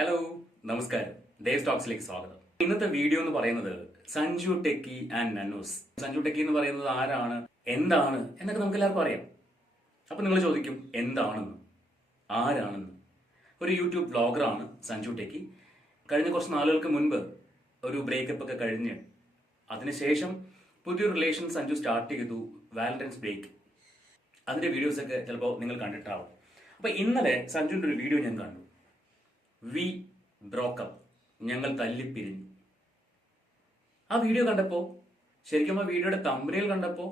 Hello, നമസ്കാരം. ദേവ് ടോക്സിലേക്ക് സ്വാഗതം. ഇന്നത്തെ വീഡിയോ എന്ന് പറയുന്നത് Sanju techie and Nannus. Sanju techie എന്ന് പറയുന്നത് ആരാണ്, എന്താണ് എന്നൊക്കെ നമുക്ക് എല്ലാവർക്കും അറിയാം. അപ്പൊ നിങ്ങൾ ചോദിക്കും എന്താണെന്ന്, ആരാണെന്ന്. ഒരു യൂട്യൂബ് വ്ളോഗറാണ് സഞ്ജു ടെക്കി. കഴിഞ്ഞ കുറച്ച് നാളുകൾക്ക് മുൻപ് ഒരു ബ്രേക്കപ്പ് ഒക്കെ കഴിഞ്ഞ് അതിനുശേഷം പുതിയൊരു റിലേഷൻ സഞ്ജു സ്റ്റാർട്ട് ചെയ്തു, വാലന്റൈൻസ് ബ്രേക്ക്. അതിന്റെ വീഡിയോസ് ഒക്കെ ചിലപ്പോൾ നിങ്ങൾ കണ്ടിട്ടാവും. അപ്പൊ ഇന്നലെ സഞ്ജുവിന്റെ ഒരു വീഡിയോ ഞാൻ കണ്ടു. വി ബ്രോക്കപ്പ്, ഞങ്ങൾ തല്ലിപ്പിരിഞ്ഞു. ആ വീഡിയോ കണ്ടപ്പോൾ, ശരിക്കും ആ വീഡിയോയുടെ തമ്പനയിൽ കണ്ടപ്പോൾ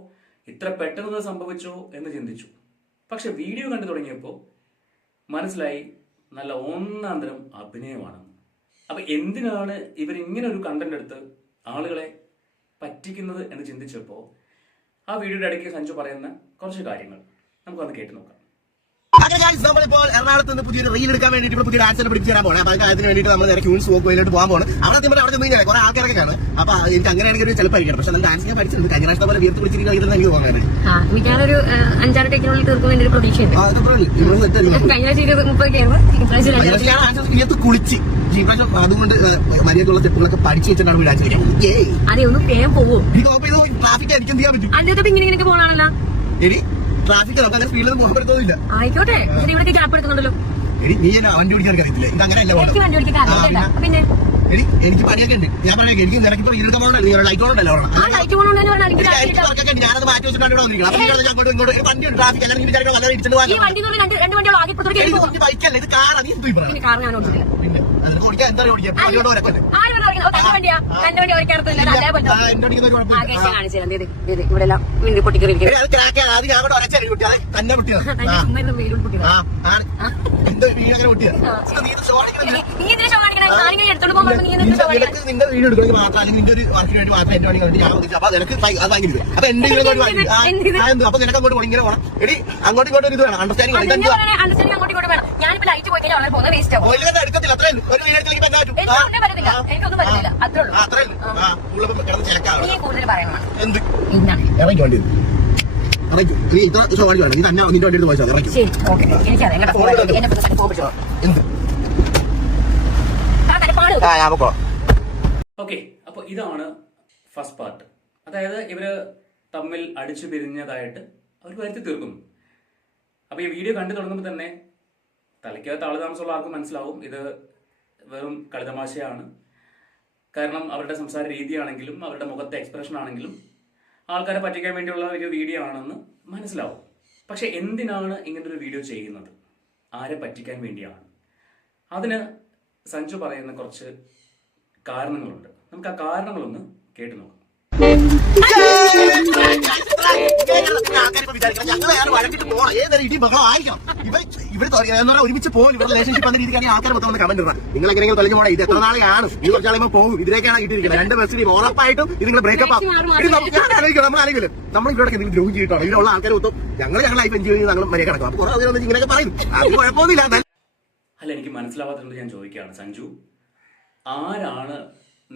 ഇത്ര പെട്ടെന്ന് സംഭവിച്ചോ എന്ന് ചിന്തിച്ചു. പക്ഷെ വീഡിയോ കണ്ടു തുടങ്ങിയപ്പോൾ മനസ്സിലായി നല്ല ഒന്നാന്തരം അഭിനയമാണ്. അപ്പൊ എന്തിനാണ് ഇവർ ഇങ്ങനെ ഒരു കണ്ടന്റ് എടുത്ത് ആളുകളെ പറ്റിക്കുന്നത് എന്ന് ചിന്തിച്ചപ്പോൾ ആ വീഡിയോയുടെ ഇടയ്ക്ക് സഞ്ജു പറയുന്ന കുറച്ച് കാര്യങ്ങൾ നമുക്കൊന്ന് കേട്ട് നോക്കാം. നമ്മളിപ്പോൾ എറണാകുളത്ത് നിന്ന് പുതിയൊരു റീൽ എടുക്കാൻ വേണ്ടിയിട്ട് പുതിയ ഡാൻസിനെ പിടിച്ചു തരാൻ പോകണം. അപ്പൊ അതിന് വേണ്ടിയിട്ട് നമ്മൾ നേരെ ക്യൂൻസ് വോക്കോയിലോട്ട് പോകാൻ പോകണം. അവിടെ എത്തുമ്പോൾ അവിടെ നിന്ന് കുറെ ആൾക്കാരൊക്കെ കാണും. അപ്പൊ എനിക്ക് അങ്ങനെയാണെങ്കിൽ ചിലപ്പോൾ ആയിരിക്കണം. പക്ഷെ നല്ല ഡാൻസ് ഞാൻ പഠിച്ചിട്ടുണ്ട്. കഴിഞ്ഞ പ്രാവശ്യം പോലെ വീർത്ത് പിടിച്ചിരിക്കുന്ന എനിക്ക് തോന്നാനാണ്. ഞാനൊരു 5-6 ടെക്കിനുള്ളിൽ തീർക്കുന്ന ഒരു പ്രതീക്ഷയുണ്ട്. കുളിച്ച് ഈ പ്രാവശ്യം അതുകൊണ്ട് മര്യാദയുള്ള സ്റ്റെപ്പുകളൊക്കെ പഠിച്ചു വെച്ചിട്ടാണ് ഡാൻസ് കളിക്കുന്നത്. അതൊന്നും വേഗം പോകും. ട്രാഫിക് എനിക്ക് എന്ത് ചെയ്യാൻ പറ്റും? അതിന്റെ ഇങ്ങനെ പോകണല്ലോ. ട്രാഫിക് നമുക്ക് അങ്ങനെ സ്പീഡിൽ പോകാൻ പറ്റുന്നില്ല. ആയിക്കോട്ടെ, ഇവിടെ ഗ്യാപ്പ് എടുക്കുന്നുണ്ടല്ലോ. നീ വണ്ടി ഓടിക്കാൻ അറിയത്തില്ല. ഇത് അങ്ങനെയല്ല. പിന്നെ എനിക്ക് പണിയൊക്കെ ഉണ്ട്. ഞാൻ പറയാം, എനിക്ക് നിനക്കിപ്പോ വീടെടുക്കാൻ പോകണല്ലോ. ലൈറ്റ് ഓണല്ലോ. ഞാനത് മാറ്റി വെച്ചിട്ടാണ് ഇവിടെ വന്നിരിക്കുന്നത്. അപ്പൊ അങ്ങോട്ട് ഇങ്ങോട്ട് വണ്ടി ട്രാഫിക് അല്ലെങ്കിൽ വളരെ ഇടിച്ചിട്ട് ബൈക്കല്ല, ഇത് കാറാണ്. നീ പിന്നെ അതിന് ഓടിക്കാൻ എന്താ ഓടിക്കാം? തന്നെ പൊട്ടിയത് എന്തോ വീടങ്ങനെ പൊട്ടിയത്. നിന്റെ വീട് എടുക്കണമെങ്കിൽ മാത്രം, അല്ലെങ്കിൽ നിന്റെ ഒരു വർക്കിന് വേണ്ടി മാത്രം എന്റെ വണ്ടി കണ്ടിട്ട് ഞാൻ വന്നിട്ട് അപ്പൊ നിനക്ക് അത് വാങ്ങിയത്. അപ്പൊ എന്റെ വീട് അപ്പൊ നിനക്ക് അങ്ങോട്ട് ഇങ്ങനെ പോകണം. എടി അങ്ങോട്ടും ഇങ്ങോട്ടും ഇത് വേണം, അണ്ടർസ്റ്റാൻഡിംഗ് എടുക്കത്തില്ല. അത്രയും ഒരു വീട്ടിലേക്ക് പറ്റാൻ പറ്റും. എന്ത് ഇറങ്ങി വണ്ടി നീ ഇത്ര സോറി നീ തന്നെ നിന്റെ വണ്ടി എടുത്ത് പോയാൽ എന്ത് ഓക്കെ, അപ്പൊ ഇതാണ് ഫസ്റ്റ് പാർട്ട്. അതായത് ഇവര് തമ്മിൽ അടിച്ചു പിരിഞ്ഞതായിട്ട് അവർ വരുത്തി തീർക്കുന്നു. അപ്പൊ ഈ വീഡിയോ കണ്ടു തുടങ്ങുമ്പോൾ തന്നെ തലയ്ക്കകത്ത് ആളുതാമസമുള്ള ആർക്കും മനസ്സിലാവും ഇത് വെറും കളിതമാശയാണ്. കാരണം അവരുടെ സംസാര രീതിയാണെങ്കിലും അവരുടെ മുഖത്തെ എക്സ്പ്രഷൻ ആണെങ്കിലും ആൾക്കാരെ പറ്റിക്കാൻ വേണ്ടിയുള്ള ഒരു വീഡിയോ ആണെന്ന് മനസ്സിലാവും. പക്ഷെ എന്തിനാണ് ഇങ്ങനൊരു വീഡിയോ ചെയ്യുന്നത്? ആരെ പറ്റിക്കാൻ വേണ്ടിയാണ്? അതിന് സഞ്ജു പറയുന്ന കുറച്ച് കാരണങ്ങളുണ്ട്. നമുക്ക് ആ കാരണങ്ങളൊന്ന് കേട്ടു നോക്കാം. ഒരുമിച്ച് പോകും. ഇവിടെ റിലേഷൻഷിപ്പ് എന്ന രീതിക്കാണ് ആൾക്കാർ മൊത്തം കമന്റ് ഇടാം. നിങ്ങൾ എങ്ങനെയെങ്കിലും തൊലഞ്ഞു പോകണം. ഇത് എത്ര നാളെയാണ്? ഈ കുറച്ചാളുമ്പോ പോകും. ഇതിലേക്കാണ് ഇട്ടിരിക്കുന്നത്. 2 ബസ്സിൽ ഉറപ്പായിട്ടും ഇത് നിങ്ങൾ ബ്രേക്കപ്പ് ആകും. നമ്മളാണെങ്കിലും നമ്മൾ ഇവിടെ എന്തെങ്കിലും ദ്രോഹം ചെയ്തിട്ടാണ് ഇതിലുള്ള ആൾക്കാർ മൊത്തം ഞങ്ങൾ ലൈഫ് എൻജോയ് ചെയ്ത് ഞങ്ങൾ മര്യാദ കിടക്കും. അപ്പൊ കുറെ ഇങ്ങനെയൊക്കെ പറയും. അത് കുഴപ്പമൊന്നുമില്ല. അല്ല, എനിക്ക് മനസ്സിലാവാത്തതുകൊണ്ട് ഞാൻ ചോദിക്കുകയാണ്, സഞ്ജു, ആരാണ്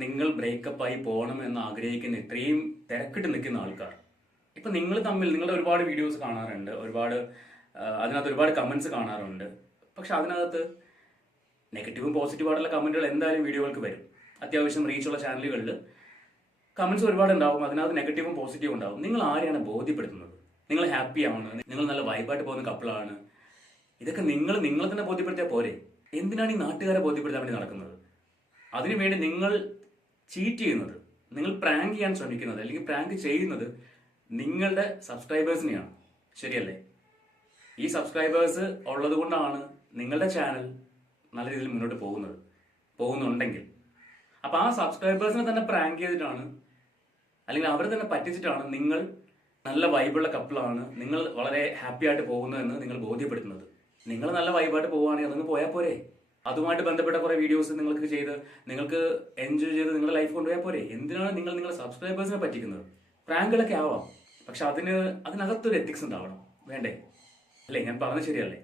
നിങ്ങൾ ബ്രേക്കപ്പായി പോകണം എന്ന് ആഗ്രഹിക്കുന്ന ഇത്രയും തിരക്കിട്ട് നിൽക്കുന്ന ആൾക്കാർ? ഇപ്പൊ നിങ്ങൾ തമ്മിൽ നിങ്ങളുടെ ഒരുപാട് വീഡിയോസ് കാണാറുണ്ട്, അതിനകത്ത് ഒരുപാട് കമന്റ്സ് കാണാറുണ്ട്. പക്ഷെ അതിനകത്ത് നെഗറ്റീവും പോസിറ്റീവും ആയിട്ടുള്ള കമന്റുകൾ എന്തായാലും വീഡിയോകൾക്ക് വരും. അത്യാവശ്യം റീച്ചുള്ള ചാനലുകളിൽ കമന്റ്സ് ഒരുപാട് ഉണ്ടാവും. അതിനകത്ത് നെഗറ്റീവും പോസിറ്റീവും ഉണ്ടാവും. നിങ്ങൾ ആരെയാണ് ബോധ്യപ്പെടുത്തുന്നത്? നിങ്ങൾ ഹാപ്പിയാണ്, നിങ്ങൾ നല്ല വൈബായിട്ട് പോകുന്ന കപ്പിളാണ്, ഇതൊക്കെ നിങ്ങൾ തന്നെ ബോധ്യപ്പെടുത്തിയാൽ പോരെ? എന്തിനാണ് ഈ നാട്ടുകാരെ ബോധ്യപ്പെടുത്താൻ വേണ്ടി നടക്കുന്നത്? അതിനുവേണ്ടി നിങ്ങൾ ചീറ്റ് ചെയ്യുന്നത്, നിങ്ങൾ പ്രാങ്ക് ചെയ്യാൻ ശ്രമിക്കുന്നത്, അല്ലെങ്കിൽ പ്രാങ്ക് ചെയ്യുന്നത് നിങ്ങളുടെ സബ്സ്ക്രൈബേഴ്സിനെയാണ്. ശരിയല്ലേ? ഈ സബ്സ്ക്രൈബേഴ്സ് ഉള്ളത് കൊണ്ടാണ് നിങ്ങളുടെ ചാനൽ നല്ല രീതിയിൽ മുന്നോട്ട് പോകുന്നുണ്ടെങ്കിൽ അപ്പൊ ആ സബ്സ്ക്രൈബേഴ്സിനെ തന്നെ പ്രാങ്ക് ചെയ്തിട്ടാണ്, അല്ലെങ്കിൽ അവരെ തന്നെ പറ്റിച്ചിട്ടാണ് നിങ്ങൾ നല്ല വൈബുള്ള കപ്പിളാണ്, നിങ്ങൾ വളരെ ഹാപ്പി ആയിട്ട് പോകുന്നതെന്ന് നിങ്ങൾ ബോധ്യപ്പെടുത്തുന്നത്. നിങ്ങൾ നല്ല വൈബായിട്ട് പോവുകയാണെങ്കിൽ അതങ്ങ് പോയാൽ പോരെ? അതുമായിട്ട് ബന്ധപ്പെട്ട കുറെ വീഡിയോസ് നിങ്ങൾക്ക് ചെയ്ത് നിങ്ങൾക്ക് എൻജോയ് ചെയ്ത് നിങ്ങളുടെ ലൈഫ് കൊണ്ടുപോയാൽ പോരെ? എന്തിനാണ് നിങ്ങൾ നിങ്ങളുടെ സബ്സ്ക്രൈബേഴ്സിനെ പറ്റിക്കുന്നത്? പ്രാങ്കുകളൊക്കെ ആവാം, പക്ഷെ അതിനകത്തൊരു എത്തിക്സ് ഉണ്ടാവണം, വേണ്ടേ? അല്ലേ? ഞാൻ പറഞ്ഞത് ശരിയല്ലേ?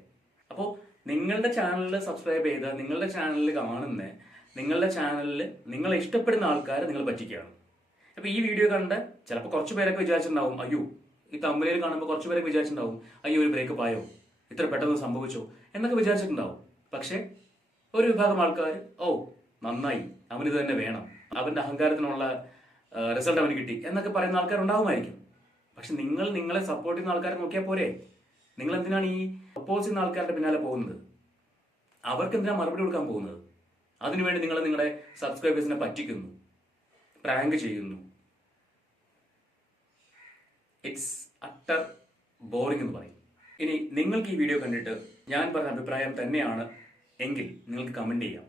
അപ്പോൾ നിങ്ങളുടെ ചാനലിൽ സബ്സ്ക്രൈബ് ചെയ്ത, നിങ്ങളുടെ ചാനലിൽ കാണുന്ന, നിങ്ങളുടെ ചാനലിൽ നിങ്ങളെ ഇഷ്ടപ്പെടുന്ന ആൾക്കാരെ നിങ്ങൾ പറ്റിക്കുകയാണ്. അപ്പൊ ഈ വീഡിയോ കണ്ട് ചിലപ്പോൾ കുറച്ച് പേരൊക്കെ വിചാരിച്ചിട്ടുണ്ടാവും, അയ്യോ ഈ തമ്പനയിൽ കാണുമ്പോൾ കുറച്ച് പേരൊക്കെ വിചാരിച്ചിട്ടുണ്ടാവും, അയ്യോ ഒരു ബ്രേക്കപ്പ് ആയോ, ഇത്ര പെട്ടെന്ന് സംഭവിച്ചോ എന്നൊക്കെ വിചാരിച്ചിട്ടുണ്ടാവും. പക്ഷെ ഒരു വിഭാഗം ആൾക്കാർ നന്നായി, അവനിത് തന്നെ വേണം, അവന്റെ അഹങ്കാരത്തിനുള്ള റിസൾട്ട് അവന് കിട്ടി എന്നൊക്കെ പറയുന്ന ആൾക്കാരുണ്ടാവുമായിരിക്കും. പക്ഷെ നിങ്ങൾ നിങ്ങളെ സപ്പോർട്ട് ചെയ്യുന്ന ആൾക്കാരെ നോക്കിയാൽ പോരെ? നിങ്ങൾ എന്തിനാണ് ഈ ഒപ്പോസ് ചെയ്യുന്ന ആൾക്കാരുടെ പിന്നാലെ പോകുന്നത്? അവർക്ക് എന്തിനാ മറുപടി കൊടുക്കാൻ പോകുന്നത്? അതിനുവേണ്ടി നിങ്ങൾ നിങ്ങളുടെ സബ്സ്ക്രൈബേഴ്സിനെ പറ്റിക്കുന്നു, പ്രാങ്ക് ചെയ്യുന്നു. ഇറ്റ്സ് അട്ടർ ബോറിംഗ് എന്ന് പറയും. ഇനി നിങ്ങൾക്ക് ഈ വീഡിയോ കണ്ടിട്ട് ഞാൻ പറഞ്ഞ അഭിപ്രായം തന്നെയാണ് എങ്കിൽ നിങ്ങൾക്ക് കമന്റ് ചെയ്യാം.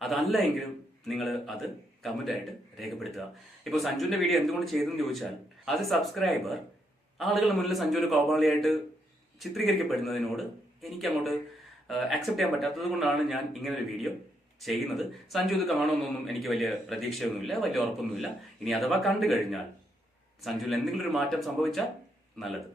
അതല്ല എങ്കിലും നിങ്ങൾ അത് കമന്റ് ആയിട്ട് രേഖപ്പെടുത്തുക. ഇപ്പോൾ സഞ്ജുവിന്റെ വീഡിയോ എന്തുകൊണ്ട് ചെയ്തെന്ന് ചോദിച്ചാൽ, അത് സബ്സ്ക്രൈബർ ആളുകളുടെ മുന്നിൽ സഞ്ജുവിന് കോപാളിയായിട്ട് ചിത്രീകരിക്കപ്പെടുന്നതിനോട് എനിക്ക് അങ്ങോട്ട് അക്സെപ്റ്റ് ചെയ്യാൻ പറ്റാത്തത് കൊണ്ടാണ് ഞാൻ ഇങ്ങനെ ഒരു വീഡിയോ ചെയ്യുന്നത്. സഞ്ജു ഇത് കാണുമെന്നൊന്നും എനിക്ക് വലിയ പ്രതീക്ഷയൊന്നുമില്ല, വലിയ ഉറപ്പൊന്നുമില്ല. ഇനി അഥവാ കണ്ടു കഴിഞ്ഞാൽ സഞ്ജുവിൽ എന്തെങ്കിലും ഒരു മാറ്റം സംഭവിച്ചാൽ നല്ലത്.